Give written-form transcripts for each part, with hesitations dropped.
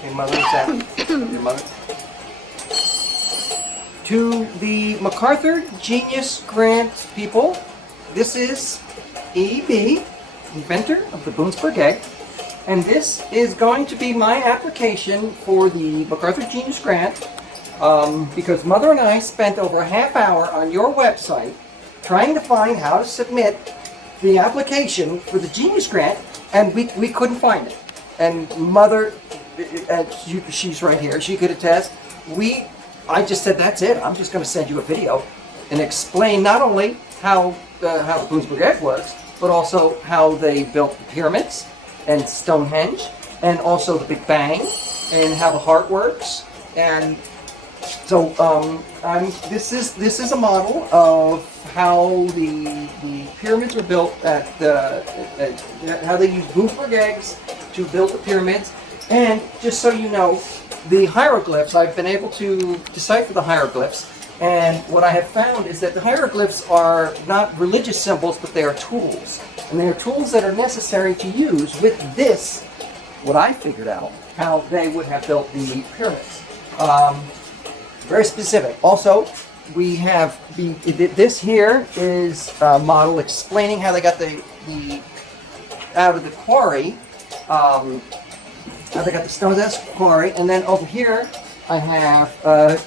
Hey, Mother, your mother. To the MacArthur Genius Grant people, this is E.B., inventor of the Boonsburg Egg, and this is going to be my application for the MacArthur Genius Grant, because Mother and I spent over a half hour on your website trying to find how to submit the application for the Genius Grant, and we couldn't find it. And Mother, she's right here, she could attest, I just said, that's it, I'm just going to send you a video and explain not only how the Bloomsburg Egg works, but also how they built the pyramids and Stonehenge, and also the Big Bang, and how the heart works. And so this is a model of how the pyramids were built how they used Boonsburg eggs to build the pyramids. And just so you know, the hieroglyphs, I've been able to decipher the hieroglyphs, and what I have found is that the hieroglyphs are not religious symbols, but they are tools. And they are tools that are necessary to use with this, what I figured out, how they would have built the pyramids. Very specific. Also, we have this here is a model explaining how they got the out of the quarry, how they got the stones out of the quarry, and then over here I have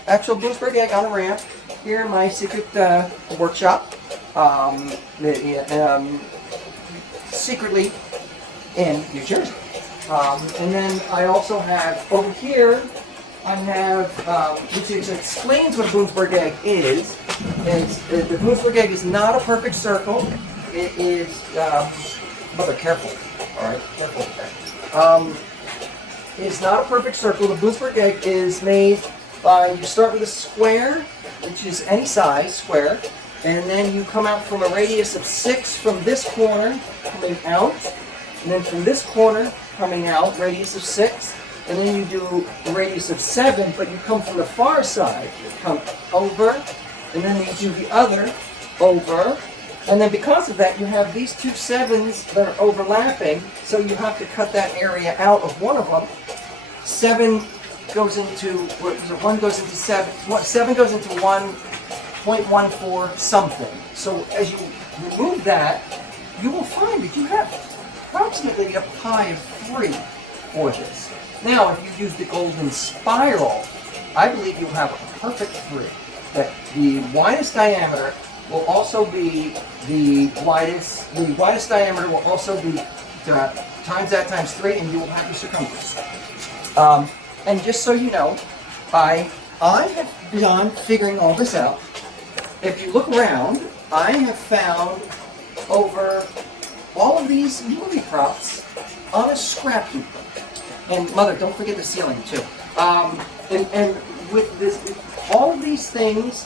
actual Bloomsburg Egg on a ramp. Here, my secret workshop, secretly in New Jersey. And then I also have over here, I have, which explains what a Boonsburg Egg is. The Boonsburg Egg is not a perfect circle. It is, Mother, careful, all right, careful. It's not a perfect circle. The Boonsburg Egg is made by, you start with a square, which is any size square, and then you come out from a radius of 6 from this corner coming out, and then from this corner coming out, radius of 6, and then you do a radius of 7, but you come from the far side, you come over, and then you do the other over, and then because of that you have these two 7s that are overlapping, so you have to cut that area out of one of them. 7 goes into, 1 goes into 7, 7 goes into 1.14 something. So as you remove that, you will find that you have approximately a pi of 3 for this. Now, if you use the golden spiral, I believe you'll have a perfect 3. That the widest diameter will also be the widest diameter will also be times that times 3, and you will have your circumference. And just so you know, I have beyond figuring all this out. If you look around, I have found over all of these movie props on a scrap heap. And Mother, don't forget the ceiling too. And with this, all of these things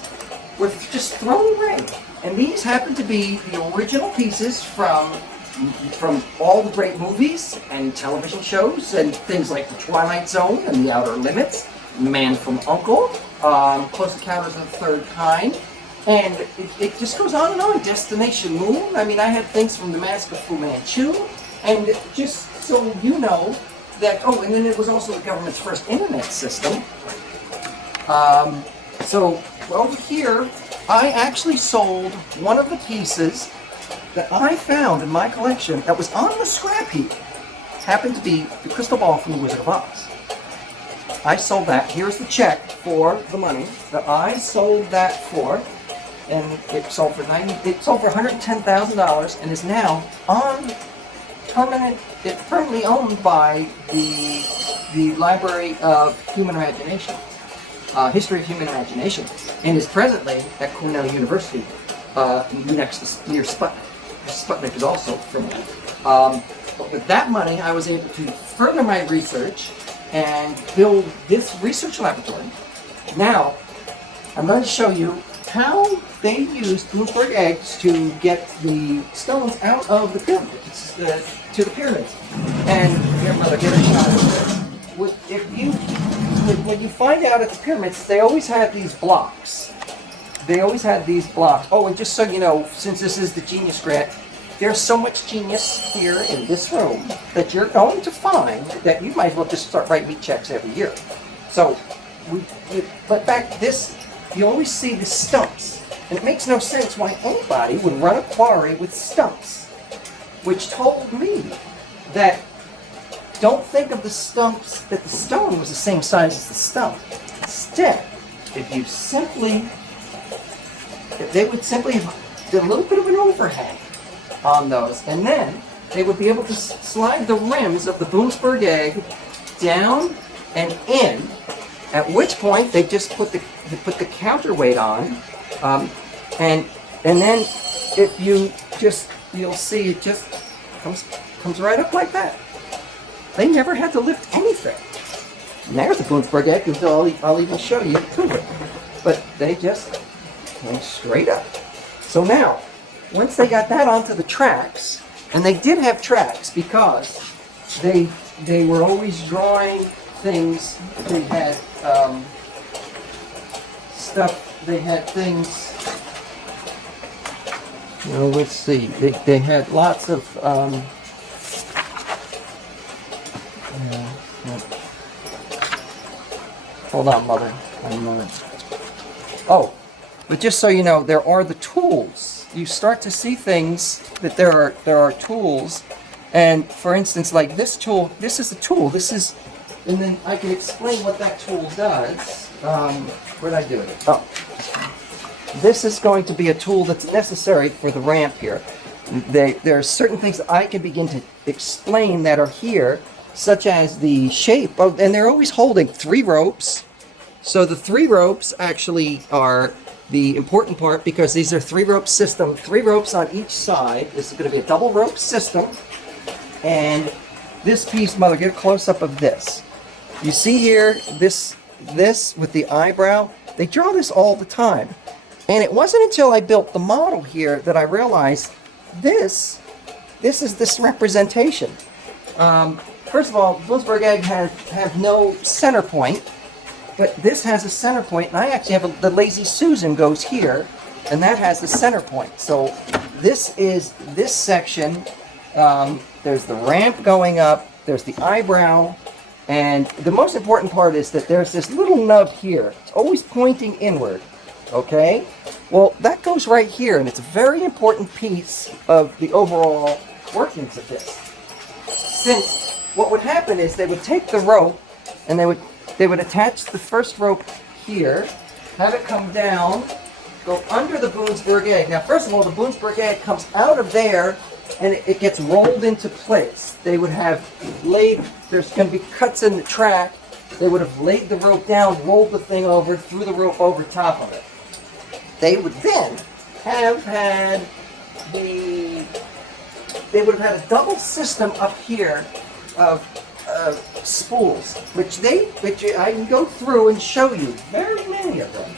were just thrown away. And these happen to be the original pieces from all the great movies and television shows and things like The Twilight Zone and The Outer Limits, Man from U.N.C.L.E., Close Encounters of the Third Kind, and it just goes on and on. Destination Moon. I mean, I had things from The Mask of Fu Manchu, and just so you know that. Oh, and then it was also the government's first internet system. So over here, I actually sold one of the pieces that I found in my collection that was on the scrap heap. Happened to be the crystal ball from the Wizard of Oz. I sold that. Here's the check for the money that I sold that for, and it sold for $110,000 and is now on permanently owned by the Library of Human Imagination, History of Human Imagination, and is presently at Cornell University, next near Sputnik. Sputnik is also from that. But with that money, I was able to further my research and build this research laboratory. Now, I'm going to show you how they used Bloomsburg eggs to get the stones out of the pyramids, to the pyramids. And here, Mother, get a shot of this. When you find out at the pyramids, they always have these blocks. They always had these blocks. Oh, and just so you know, since this is the Genius Grant, there's so much genius here in this room that you're going to find that you might as well just start writing me checks every year. So, but back this, you always see the stumps. And it makes no sense why anybody would run a quarry with stumps, which told me that don't think of the stumps, that the stone was the same size as the stump. Instead, if they would simply do a little bit of an overhang on those, and then they would be able to slide the rims of the Boonsburg egg down and in, at which point they just put the counterweight on, and then if you'll see it just comes right up like that. They never had to lift anything. And there's the Boonsburg egg, until I'll even show you to prove it. But they just came straight up. So now, once they got that onto the tracks, and they did have tracks because they were always drawing things. They had stuff. They had things. Let's see. They had lots of. Hold on, Mother. Oh, but just so you know, there are the tools. You start to see things that there are tools, and for instance, like this tool. This is a tool. This is, and then I can explain what that tool does. Where'd I do it? Oh, this is going to be a tool that's necessary for the ramp here. There are certain things that I can begin to explain that are here, such as the shape of, and they're always holding 3 ropes. So the 3 ropes actually are the important part, because these are 3-rope system, 3 ropes on each side. This is going to be a double rope system. And this piece, Mother, get a close up of this. You see here, this with the eyebrow, they draw this all the time. And it wasn't until I built the model here that I realized this is this representation. First of all, Bloomsburg Egg have no center point, but this has a center point, and I actually have the Lazy Susan goes here, and that has the center point. So this is this section. There's the ramp going up, there's the eyebrow, and the most important part is that there's this little nub here. It's always pointing inward, okay? Well, that goes right here, and it's a very important piece of the overall workings of this. Since what would happen is they would take the rope, and they would attach the first rope here, have it come down, go under the Boonsburg egg. Now, first of all, the Boonsburg egg comes out of there, and it gets rolled into place. They would have laid, there's going to be cuts in the track. They would have laid the rope down, rolled the thing over, threw the rope over top of it. They would then have had they would have had a double system up here of spools, which I can go through and show you very many of them.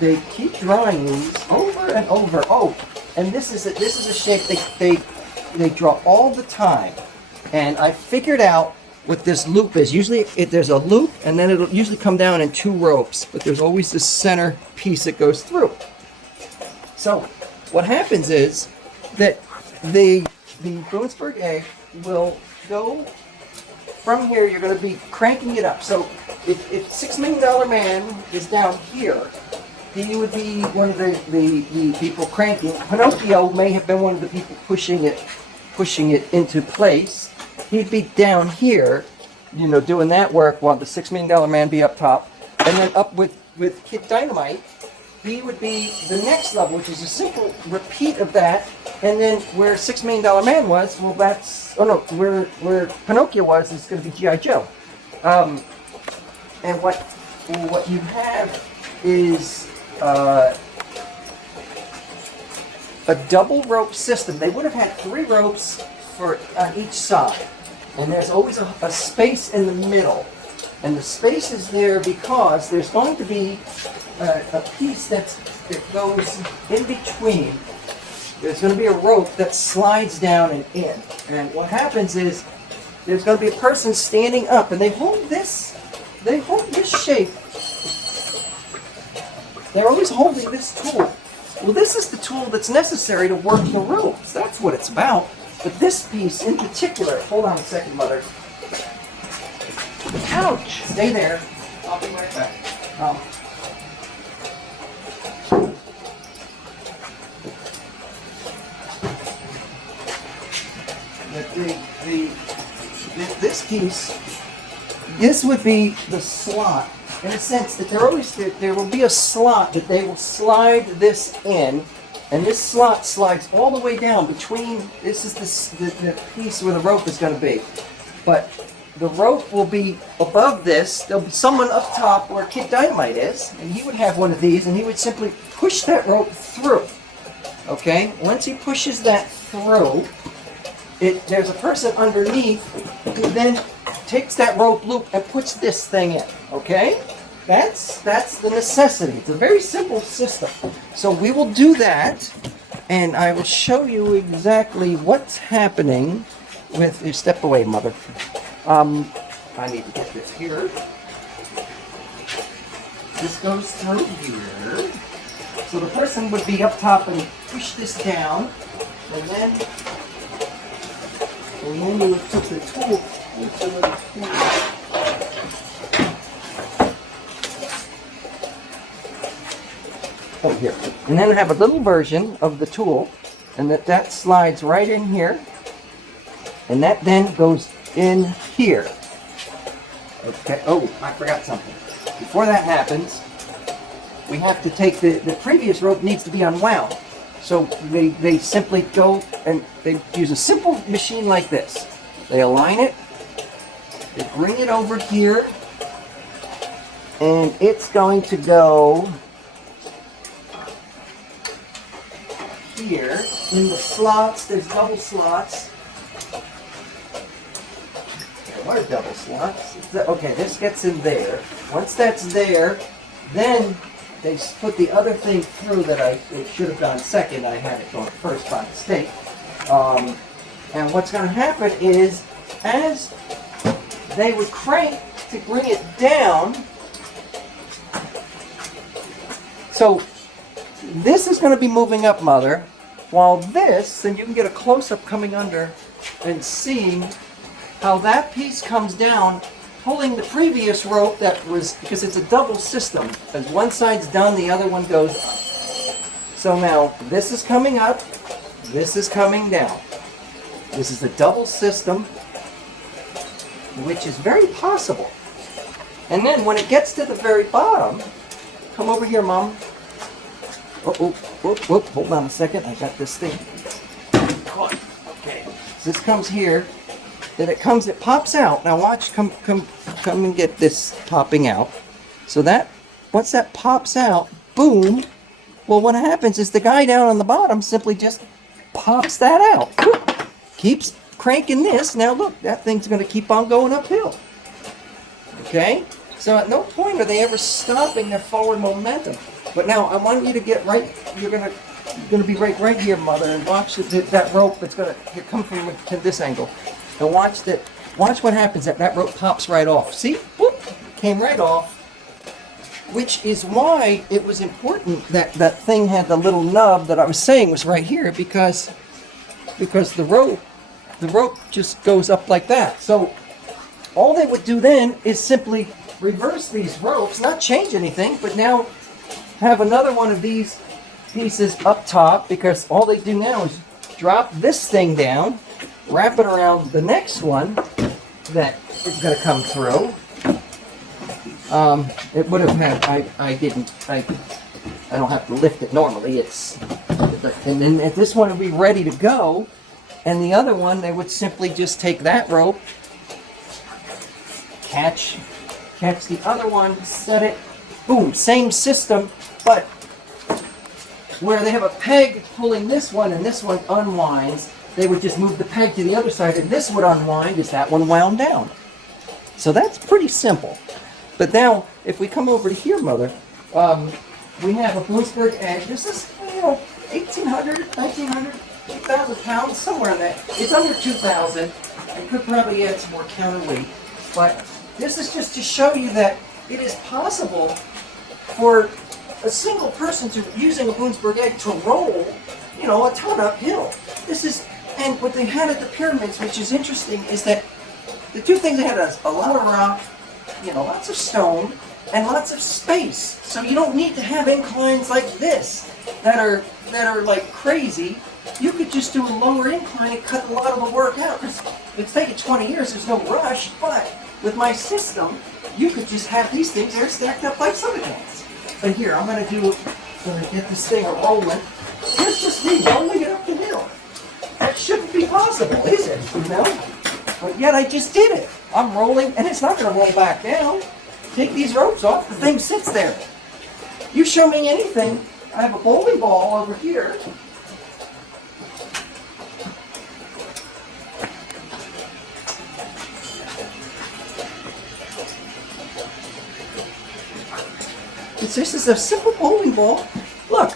They keep drawing these over and over. Oh, and this is a shape they draw all the time. And I figured out what this loop is. Usually there's a loop, and then it'll usually come down in 2 ropes, but there's always this center piece that goes through. So what happens is that the Boonsburg egg will go from here. You're going to be cranking it up. So if $6 Million Man is down here, he would be one of the people cranking. Pinocchio may have been one of the people pushing it into place. He'd be down here, doing that work, while the $6 Million Man be up top. And then up with Kid Dynamite, he would be the next level, which is a simple repeat of that. And then where $6 Million Man was, well, that's, oh no, where Pinocchio was is going to be G.I. Joe. And what you have is a double rope system. They would have had 3 ropes on each side. And there's always a space in the middle. And the space is there because there's going to be a piece that goes in between. There's going to be a rope that slides down and in. And what happens is there's going to be a person standing up, and they hold this shape. They're always holding this tool. Well, this is the tool that's necessary to work the ropes. That's what it's about. But this piece in particular, hold on a second, Mother. Ouch! Stay there. I'll be right back. This piece, this would be the slot. In a sense that there will be a slot that they will slide this in, and this slot slides all the way down between, this is the piece where the rope is going to be. But the rope will be above this. There'll be someone up top where Kid Dynamite is, and he would have one of these, and he would simply push that rope through. Okay? Once he pushes that through, there's a person underneath who then takes that rope loop and puts this thing in. Okay? That's the necessity. It's a very simple system. So we will do that, and I will show you exactly what's happening with, you step away, Mother. I need to get this here. This goes through here. So the person would be up top and push this down, and then you would put the tool into it here. Oh, here. And then I have a little version of the tool, and that slides right in here, and that then goes in here. Okay. Oh, I forgot something. Before that happens, we have to take the previous rope needs to be unwound. So they simply go and they use a simple machine like this. They align it, they bring it over here, and it's going to go here in the slots. There's double slots. There are double slots. Okay, this gets in there. Once that's there, then they put the other thing through that it should have gone second. I had it going first by mistake. And what's going to happen is, as they would crank to bring it down, so this is going to be moving up, Mother, while this, and you can get a close-up coming under and seeing how that piece comes down, pulling the previous rope that was, because it's a double system. As one side's done, the other one goes up. So now, this is coming up, this is coming down. This is a double system, which is very possible. And then when it gets to the very bottom, come over here, Mom. Hold on a second. I got this thing caught. Okay. So this comes here. Then it pops out. Now watch, come and get this popping out. So that, once that pops out, boom. Well, what happens is the guy down on the bottom simply just pops that out. Keeps cranking this. Now look, that thing's going to keep on going uphill. Okay? So at no point are they ever stopping their forward momentum. But now I want you to get right. You're gonna be right here, Mother, and watch that rope that's gonna come from this angle, and watch that. Watch what happens. That rope pops right off. See? Whoop! Came right off. Which is why it was important that that thing had the little nub that I was saying was right here, because the rope just goes up like that. So all they would do then is simply reverse these ropes, not change anything, but now have another one of these pieces up top, because all they do now is drop this thing down, wrap it around the next one that is going to come through. It would have had, I don't have to lift it normally, and then if this one would be ready to go, and the other one, they would simply just take that rope, catch the other one, set it, boom, same system, but where they have a peg pulling this one and this one unwinds, they would just move the peg to the other side and this would unwind as that one wound down. So that's pretty simple. But now, if we come over to here, Mother, we have a Boonsburg Egg. This is, 1,800, 1,900, 2,000 pounds, somewhere in that. It's under 2,000. I could probably add some more counterweight. But this is just to show you that it is possible for a single person using a Boonsburg egg to roll, you know, a ton uphill. This is, and what they had at the pyramids, which is interesting, is that the two things they had is a lot of rock, you know, lots of stone, and lots of space. So you don't need to have inclines like this that are like crazy. You could just do a lower incline and cut a lot of the work out. It's taken 20 years, there's no rush, but with my system, you could just have these things there stacked up like soda cans. But here, I'm gonna get this thing rolling. Here's just me rolling it up the hill. That shouldn't be possible, is it? You know? But yet I just did it. I'm rolling, and it's not gonna roll back down. Take these ropes off, the thing sits there. You show me anything. I have a bowling ball over here. This is a simple bowling ball. Look,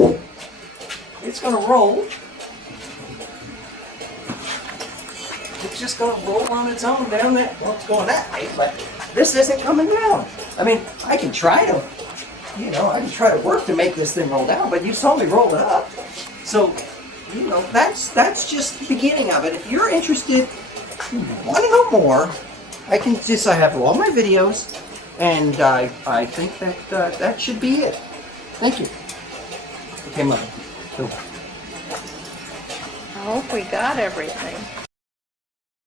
it's going to roll. It's just going to roll on its own down that. Well, it's going that way, but this isn't coming down. I mean, I can try to, you know, I can try to work to make this thing roll down, but you saw me roll it up. So, you know, that's just the beginning of it. If you're interested, want to know more, I have all my videos. And I think that that should be it. Thank you. Okay, Mother. Cool. I hope we got everything.